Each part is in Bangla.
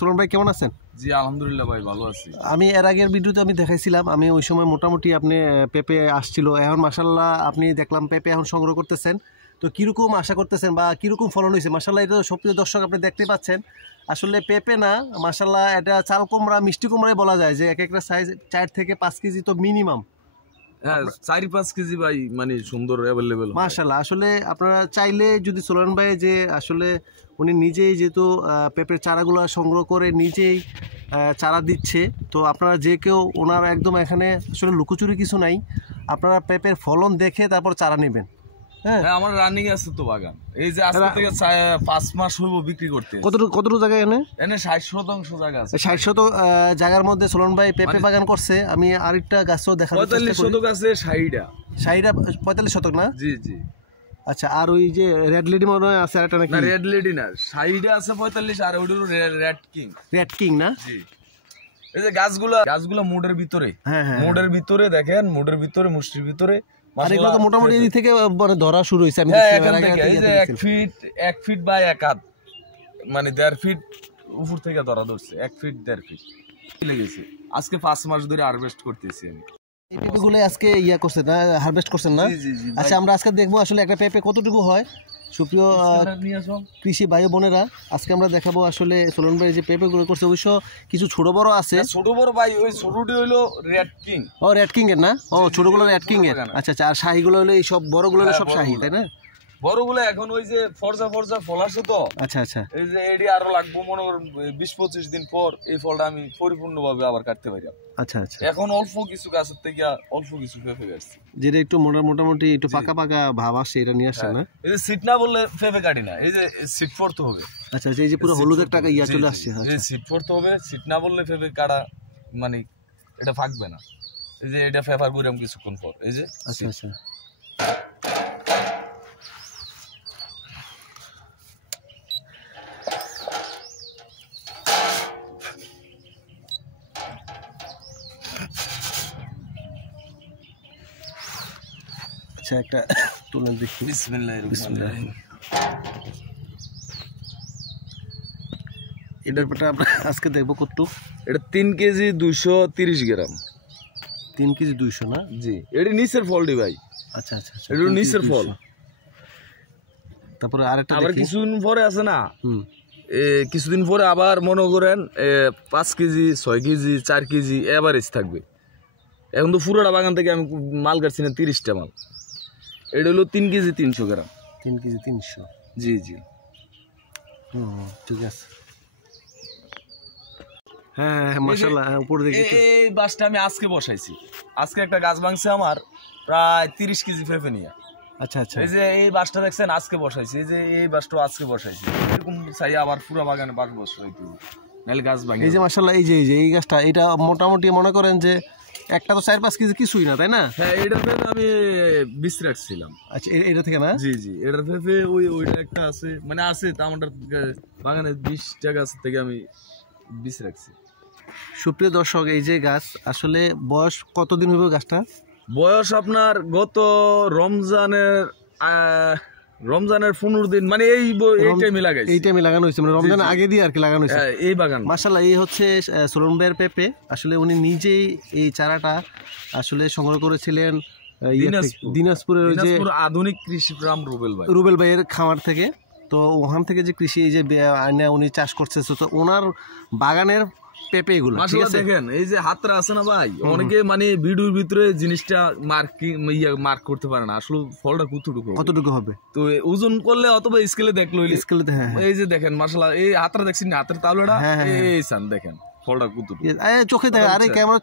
সুলন ভাই কেমন আছেন? জি আলহামদুলিল্লাহ ভাই ভালো আছি। আমি এর আগের ভিডিওতে আমি দেখাইছিলাম, আমি ওই সময় মোটামুটি আপনি পেঁপে আসছিল, এখন মাশাল্লাহ আপনি দেখলাম পেঁপে এখন সংগ্রহ করতেছেন। তো কীরকম আশা করতেছেন বা কীরকম ফলন হয়েছে? মাশাল্লাহ এটা সপ্রিয় দর্শক আপনি দেখতে পাচ্ছেন, আসলে পেঁপে না মাশাল্লাহ এটা চাল কুমড়া মিষ্টি কুমড়াই বলা যায়, যে এক একটা সাইজ 4 থেকে 5 কেজি তো মিনিমাম। হ্যাঁ 4-5 কেজি ভাই, মানে সুন্দর অ্যাভেলেবেল মাশাল্লাহ। আসলে আপনারা চাইলে যদি সোলান ভাই যে আসলে উনি নিজেই যেহেতু পেঁপের চারাগুলো সংগ্রহ করে নিজেই চারা দিচ্ছে, তো আপনারা যে কেউ ওনার একদম এখানে আসলে লুকোচুরি কিছু নাই, আপনারা পেঁপের ফলন দেখে তারপর চারা নেবেন। হ্যাঁ আমার রানিং আছে তো বাগান, এই যে আজকে থেকে 5 মাস হইব বিক্রি করতে। কতটুকু জায়গায় এনে 60% জায়গা আছে। 60 জায়গার মধ্যে সোলান ভাই পেঁপে বাগান করছে। আমি আরেকটা গাছও দেখাবো। 45 আছে, 45 শতক না? জি জি। আচ্ছা, আর ওই যে রেড লেডি মনে হয় আছে আরেকটা নাকি? না রেড লেডি না, 60 আছে 45, আর ওইটা রেড কিং না? জি। এই যে গাছগুলো মোডের ভিতরে, মোডের ভিতরে দেখেন, মোডের ভিতরে মুষ্টির ভিতরে। আর এগুলো তো মোটামুটি এই থেকে মানে ধরা শুরু হইছে। আমি এই যে 1 ফিট বাই 1 হাত, মানে 1.5 ফিট উপর থেকে ধরা ধরছে, 1 ফিট 1.5 ফিট লেগেছে। আজকে 5 মাস ধরে হারভেস্ট করতেছি আমি। এই পেঁপেগুলো আজকে করছেন না, হারভেস্ট করছেন না? আচ্ছা, আমরা আজকে দেখবো আসলে একটা পেঁপে কতটুকু হয়। সুপ্রিয় কৃষি ভাই বোনেরা, আজকে আমরা দেখাবো আসলে সোলন ভাই যে পেঁপেগুলো করছে। অবশ্য কিছু ছোট বড় আছে। ছোট বড় ভাই, ওই ছোটটি হলো রেড কিং। ও রেড কিং এর না? ও ছোটগুলো রেড কিং এর। আচ্ছা আচ্ছা, আর শাহিগুলো হলো এই সব, বড়গুলো হলো সব শাহি, তাই না? বড়গুলো এখন ওই যে ফরজা ফল আসে তো। আচ্ছা আচ্ছা, এই যে এডি আরো লাগবো মনে করেন 20-25 দিন পর এই ফলটা আমি পরিপূর্ণভাবে আবার কাটতে পারি। আচ্ছা আচ্ছা, এখন অল্প কিছু গাছের থেকে অল্প কিছু পেঁপে গাছছি, যেটা একটু মোটামুটি একটু পাকা পাকা ভাব আসছে, এটা নিয়ে আসছে না? এই যে সিট না বললে পেঁপে কাটি না, এই যে সিট পড়তে হবে। আচ্ছা, এই যে পুরো হলুদের টাকা চলে আসছে। এই সিট পড়তে হবে, সিট না বললে পেঁপে কাটা মানে এটা ফাকবে না। এই যে এটা পেপার গুরাম কিছুক্ষণ পর, এই যে। আচ্ছা আচ্ছা, আচ্ছা একটা তুলে দেখি। বিসমিল্লাহির এটার পেটা আমরা আজকে দেখবো কত। এটা 3 কেজি 230 গ্রাম। 3 কেজি 200 না? জি, এটা নিচের ফলটি ভাই। আচ্ছা আচ্ছা, এটা নিচের ফল। তারপরে আরেকটা আবার কিছুদিন পরে আছে না, কিছুদিন পরে আবার মনে করেন 5 কেজি 6 কেজি 4 কেজি এভারেজ থাকবে। এখন তো পুরোটা বাগান থেকে আমি মাল কাটছি না, 30টা মাল। এটা হলো 3 কেজি 300 গ্রাম। 3 কেজি 300? জি জি, ঠিক আছে। হ্যাঁ হ্যাঁ মাশাআল্লাহ, উপর দিকে এই বাসটা আমি আজকে বসাইছি। আজকে একটা গাছ ভাঙছে আমার প্রায় 30 কেজি পেঁপে নিয়ে। আচ্ছা আচ্ছা, এই যে এই বাসটা দেখছেন আজকে বসাইছি, এই যে এই বাসটা আজকে বসাইছি। এরকম চাই আবার পুরো বাগানে বাস বসাইতে নাহলে গাছ ভাঙে। এই যে মাশাআল্লাহ, এই গাছটা এটা মোটামুটি মনে করেন যে একটা তো 4-5 কেজি কিছুই না, তাই না? হ্যাঁ, এটার পেঁপে আমি 20 রাখছিলাম। আচ্ছা, এটা থেকে না? জি জি, এটার পেঁপে ওইটা একটা আছে, মানে আছে তা আমার বাগানে 20টা গাছ থেকে আমি 20 রাখছি। সুপ্রিয় দর্শক, এই যে গাছ আসলে বয়স কতদিন হইব গাছটা? বয়স আপনার গত রমজানের 15 দিন, মানে এই টাইমে লাগাইছি। এই টাইমে লাগানো হয়েছে, মানে রমজানের আগে দিয়ে আর কি লাগানো হয়েছে এই বাগান। মাশাআল্লাহ, এই হচ্ছে সোলন ভাইয়ের পেঁপে। আসলে উনি নিজেই এই চারাটা আসলে সংগ্রহ করেছিলেন দিনাজপুরের ওই যে আধুনিক কৃষি ফার্ম রুবেল ভাইয়ের খামার থেকে। তো ওখান থেকে যে কৃষি এই যে আয়না উনি চাষ করছে, তো ওনার বাগানের পেঁপে এগুলো দেখেন। এই যে হাতরা আছে না ভাই, অনেকে মানে ভিডিওর ভিতরে জিনিসটা মার্ক করতে পারে না, আসলে ফলটা কতটুকু হবে। তো ওজন করলে অথবা স্কেলে দেখলো, এই যে দেখেন মাশাআল্লাহ, এই হাতরা দেখছেন না, হাতের তালুটা এই সান দেখেন ফলটা কতটুকু চোখে দেখা। আরে ক্যামেরা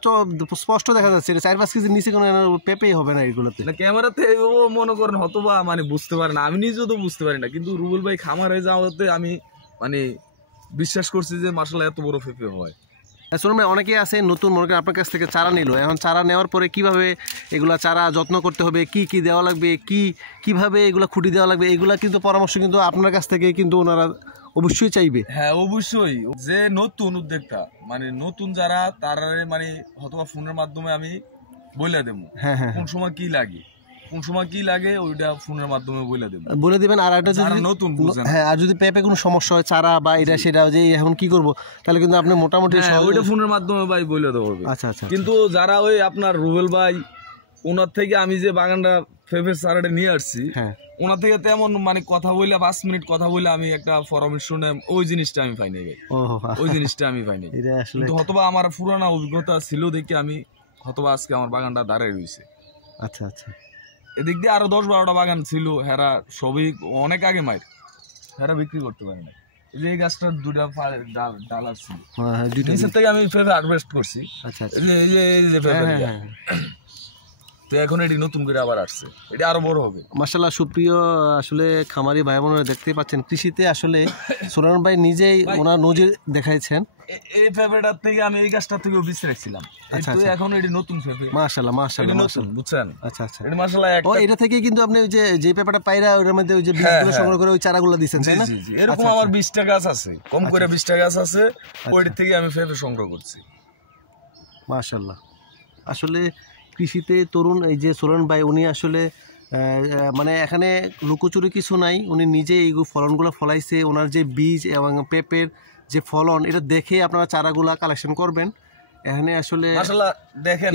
স্পষ্ট দেখা যাচ্ছে, 4-5 কেজির নিচে কোনো পেঁপেই হবে না এগুলোতে। ক্যামেরাতে ও মনে করেন হতবা মানে বুঝতে পারে না, আমি নিজেও তো বুঝতে পারি না, কিন্তু রুবেল ভাই খামারে যাওয়াতে আমি মানে বিশ্বাস করছি যে মাশাআল্লাহ এত বড় পেঁপে হয়। সোলন ভাই, অনেকেই আছে নতুন, মনে করেন আপনার কাছ থেকে চারা নিল, এখন চারা নেওয়ার পরে কিভাবে এগুলা চারা যত্ন করতে হবে, কি দেওয়া লাগবে, কিভাবে এগুলা খুঁটি দেওয়া লাগবে, এগুলা কিন্তু পরামর্শ কিন্তু আপনার কাছ থেকে কিন্তু ওনারা অবশ্যই চাইবে। হ্যাঁ অবশ্যই, যে নতুন উদ্যোক্তা মানে নতুন যারা, তারা মানে হয়তো ফোনের মাধ্যমে আমি বলে দেবো কোন সময় কি লাগে। কোন সময় কি লাগে ওইটা ফোনের মাধ্যমে বলে দিবেন। আর একটা যদি নতুন বুঝেন, হ্যাঁ, আর যদি পেঁপে কোনো সমস্যা হয় চারা বা এটা সেটা যে এখন কি করব, তাহলে কিন্তু আপনি মোটামুটি ওইটা ফোনের মাধ্যমে ভাই বলে দেবো। আচ্ছা আচ্ছা। কিন্তু যারা ওই আপনার রুবেল ভাই ওনার থেকে আমি যে বাগানটা পেঁপের চারাটা নিয়ে আসছি, ওনার থেকে তেমন মানে কথা বলে 5 মিনিট কথা বলে আমি একটা পরামর্শ নেই, ওই জিনিসটা আমি পাইনি ভাই। ওই জিনিসটা আমি পাইনি। কিন্তু হয়তোবা আমার পুরানা অভিজ্ঞতা ছিল দেখে আমি হয়তোবা আজকে আমার বাগানটা দাঁড়ায় রয়েছে। আচ্ছা আচ্ছা। এদিক দিয়ে আরো 10-12টা বাগান ছিল, হেরা সবই অনেক আগে মায়ের, হেরা বিক্রি করতে পারে না। যে এই গাছটার 2টা ডাল আসছিল, নিচের থেকে আমি পেঁপে হারভেস্ট করছি। আচ্ছা। এই যে পেঁপে, তো এখন এটি নতুন করে আবার আসছে, এটা আরো বড় হবে মাশাআল্লাহ। সুপ্রিয় আসলে খামারি ভাই বোনেরা দেখতেই পাচ্ছেন, কৃষিতে আসলে সোলায়মান ভাই নিজেই ওনার নজির দেখাইছেন। এই পেঁপেটার থেকে আমি এই গাছটার থেকে বীজ রাখছিলাম, এখন এটি নতুন পেঁপে। মাশাআল্লাহ মাশাআল্লাহ নতুন, বুঝছেন? আচ্ছা আচ্ছা। এটা মাশাআল্লাহ এটা থেকে কিন্তু আপনি যে পেঁপেটা পাইরা ওর মধ্যে ওই যে বীজগুলো সংগ্রহ করে ওই চারাগুলো দিবেন, তাই না? এরকম আমার 20টা গাছ আছে, কম করে 20টা গাছ আছে, ওইটা থেকে আমি পেঁপে সংগ্রহ করছি। মাশাআল্লাহ। আসলে কৃষিতে তরুণ এই যে সোলায়মান ভাই, উনি আসলে মানে এখানে লুকোচুরি কিছু নাই, উনি নিজে এই ফলনগুলো ফলাইছে। ওনার যে বীজ এবং পেঁপের যে ফলন, এটা দেখে আপনারা চারাগুলা কালেকশন করবেন। এখানে আসলে মাশাআল্লাহ দেখেন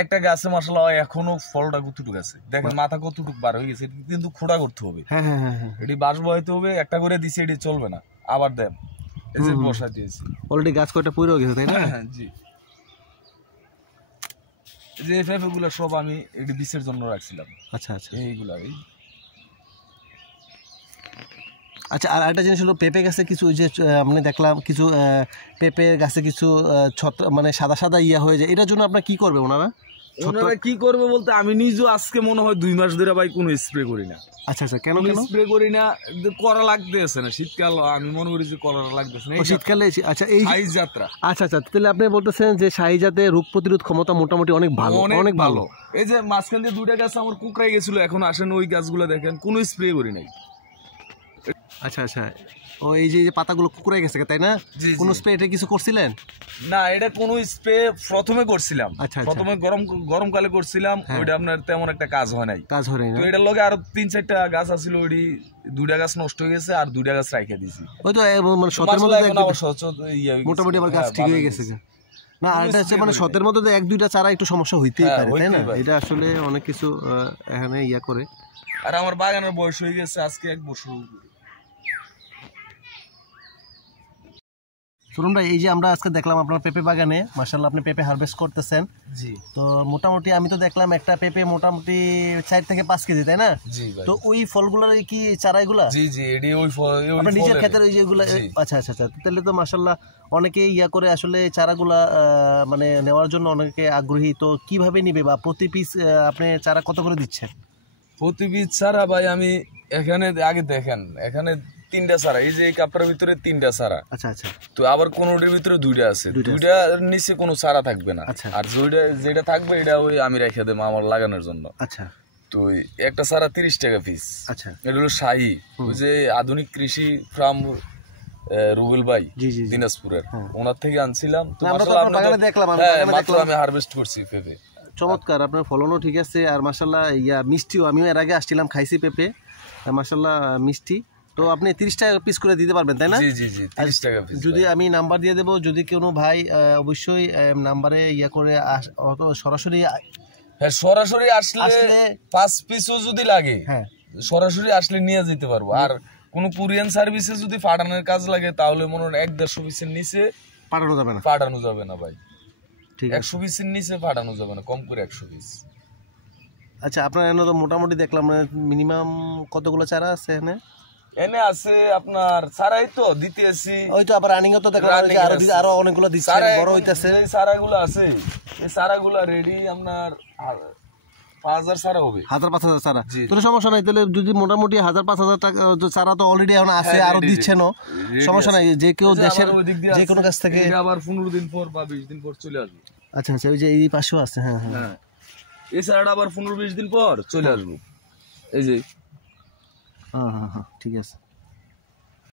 একটা গাছে মাশাআল্লাহ এখনো ফলটা কতটুকু আছে দেখেন, মাথা কতটুকু বার হয়ে গেছে, কিন্তু খোঁড়া করতে হবে। হ্যাঁ হ্যাঁ হ্যাঁ, এটি বাঁশ বসাইতে হবে, একটা করে দিছি, এটি চলবে না, আবার দেন এই যে বসা দিয়েছি। অলরেডি গাছ কয়টা পুরো গেছে, তাই না? হ্যাঁ জি। যে পেঁপেগুলো সব আমি এটি বীজের জন্য রাখছিলাম। আচ্ছা আচ্ছা, এইগুলা আচ্ছা। আর একটা জিনিস হলো, পেঁপে গাছে কিছু যে আমি দেখলাম কিছু পেঁপে গাছে কিছু মানে সাদা সাদা ইয়া হয়ে যায়, এটার জন্য আপনারা কি করবে? ওনারা কি করবে বলতে, আমি নিজেও আজকে মনে হয় 2 মাস ধরে ভাই কোনো স্প্রে করি না। আচ্ছা আচ্ছা। কেন স্প্রে করি না? করা লাগতেছে না, শীতকাল আমি মনে করি যে করা লাগতেছে না শীতকালে। আচ্ছা, এই শাহী যাত্রা। আচ্ছা আচ্ছা, তাহলে আপনি বলতেছেন যে শাহী জাতে রোগ প্রতিরোধ ক্ষমতা মোটামুটি অনেক ভালো, অনেক ভালো। এই যে মাঝখান দিয়ে 2টা গাছ আমার কুকড়াই গেছিল, এখন আসেন ওই গাছগুলো দেখেন, কোনো স্প্রে করি নাই। আচ্ছা আচ্ছা। ও এই যে পাতাগুলো কুকড়ে গেছে, তাই না? কোনো স্প্রে এটা কিছু করছিলেন? না, এটা কোনো স্প্রে প্রথমে করছিলাম, প্রথমে গরমকালে করছিলাম, ওইটা আপনার তেমন একটা কাজ হয় নাই। তো এটার লগে আরো 3-4টা গাছ আছিল, ওইটি 2টা গাছ নষ্ট হয়ে গেছে, আর 2টা গাছ রাইখা দিছি। ওই তো মানে মোটামুটি আমার গাছ ঠিক হয়ে গেছে। না, আর এটা হচ্ছে মানে শতের মধ্যে 1-2টা চারা একটু সমস্যা হইতেই পারে, তাই না? এটা আসলে অনেক কিছু এখানে ইয়া করে। আর আমার বাগানের বয়স হয়ে গেছে আজকে 1 বছর। সোলায়মান ভাই, এই যে আমরা আজকে দেখলাম আপনার পেঁপে বাগানে, মাশাআল্লাহ আপনি পেঁপে হারভেস্ট করতেছেন। জি। তো মোটামুটি আমি তো দেখলাম একটা পেঁপে মোটামুটি 4 থেকে 5 কেজি, তাই না? জি ভাই। তো ওই ফলগুলোর কি চারাগুলা? জি জি, এডি ওই ফল, আপনার নিজের ক্ষেতের ওই যেগুলো? আচ্ছা আচ্ছা আচ্ছা। তাহলে তো মাশাআল্লাহ অনেকে ইয়া করে আসলে চারাগুলা মানে নেওয়ার জন্য অনেকে আগ্রহী। তো কিভাবে নিবে বা প্রতি পিস আপনি চারা কত করে দিচ্ছেন? প্রতি পিস চারা ভাই আমি এখানে আগে দেখেন, এখানে 3টা চারা, এই যে এই কাপড়ের ভিতরে 3টা চারা। আচ্ছা আচ্ছা। তো আবার কোনোটার ভিতরে 2টা আছে, 2টার নিচে কোনো চারা থাকবে না। আর যেটা থাকবে এটা ওই আমি রেখে দেবো আমার লাগানোর জন্য। আচ্ছা। তো একটা চারা 30 টাকা পিস। আচ্ছা। এটা হলো শাহী, ওই যে আধুনিক কৃষি ফার্ম রুবেল ভাই দিনাজপুরের, ওনার থেকে আনছিলাম। তো আমি হারভেস্ট করছি পেঁপে। চমৎকার, আপনার ফলনও ঠিক আছে, আর মাশাআল্লাহ ইয়া মিষ্টিও। আমিও এর আগে আসছিলাম, খাইছি পেঁপে, মাশাআল্লাহ মিষ্টি। তো আপনি 30 টাকা পিস করে দিতে পারবেন, তাই না? জি জি জি, 30 টাকা পিস। যদি আমি নাম্বার দিয়ে দেবো, যদি কোনো ভাই অবশ্যই নাম্বারে ইয়া করে সরাসরি, হ্যাঁ সরাসরি আসলে 5 পিসও যদি লাগে, হ্যাঁ সরাসরি আসলে নিয়ে যেতে পারবো। আর কোনো কুরিয়ান সার্ভিসে যদি পাঠানোর কাজ লাগে, তাহলে মনে হয় 1-150 পিসের নিচে পাঠানো যাবে না ভাই। ঠিক, 100 পিসের নিচে পাঠানো যাবে না, কম করে 100 পিস। আচ্ছা, আপনার এনে তো মোটামুটি দেখলাম মিনিমাম কতগুলো চারা আছে এখানে? এনে আছে আপনার চারাই তো দিতে আসি, ওই তো আবার রানিং তো দেখলাম আরো অনেকগুলো দিচ্ছে, বড় হইতাছে। এই চারাগুলো আছে, এই চারাগুলো রেডি আপনার 5000 চারা হবে, 1000-5000 চারা। তাহলে সমস্যা নাই, তাহলে যদি মোটামুটি 1000-5000 টাকা চারা তো অলরেডি এখন আছে, আরো দিচ্ছেন, সমস্যা নাই। যে কেউ দেশের যে কোনো কাছ থেকে আবার 15 দিন পর বা 20 দিন পর চলে আসবে। আচ্ছা আচ্ছা, ওই যে এই পাশেও আছে। হ্যাঁ হ্যাঁ, এই চারাটা আবার 15-20 দিন পর চলে আসবো। এই যে হ্যাঁ হ্যাঁ হ্যাঁ, ঠিক আছে।